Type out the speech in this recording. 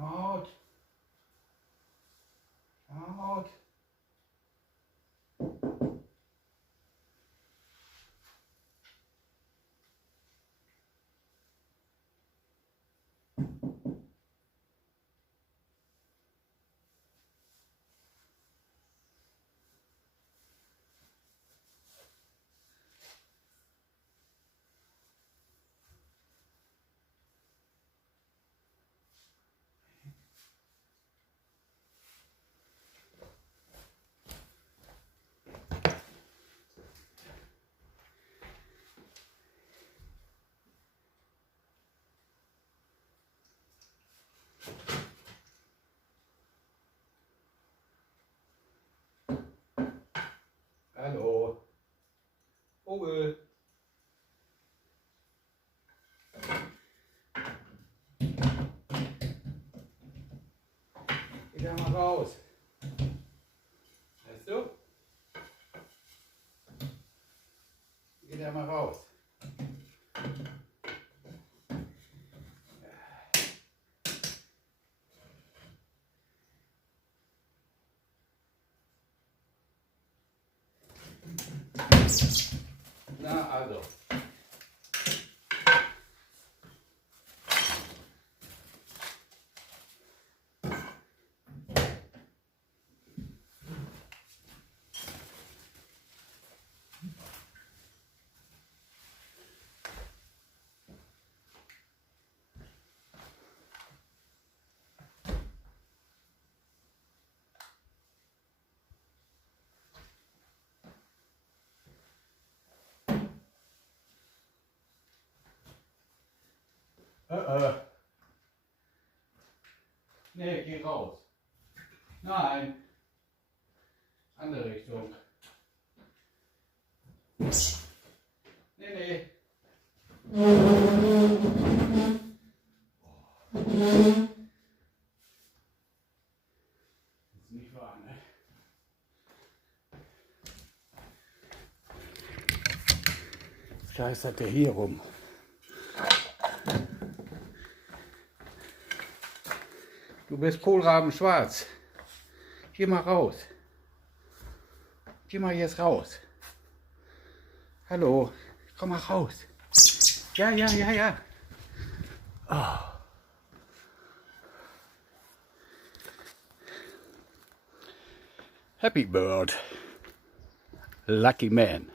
Out. Out. Hallo. Vogel. Geh da mal raus. Weißt du? Geh da mal raus. Na also. Nee, geh raus. Nein. Andere Richtung. Nee. Ist nicht wahr, ne? Geistert der hier rum. Du bist kohlrabenschwarz. Geh mal raus. Geh mal jetzt raus. Hallo, komm mal raus. Ja. Oh. Happy bird. Lucky man.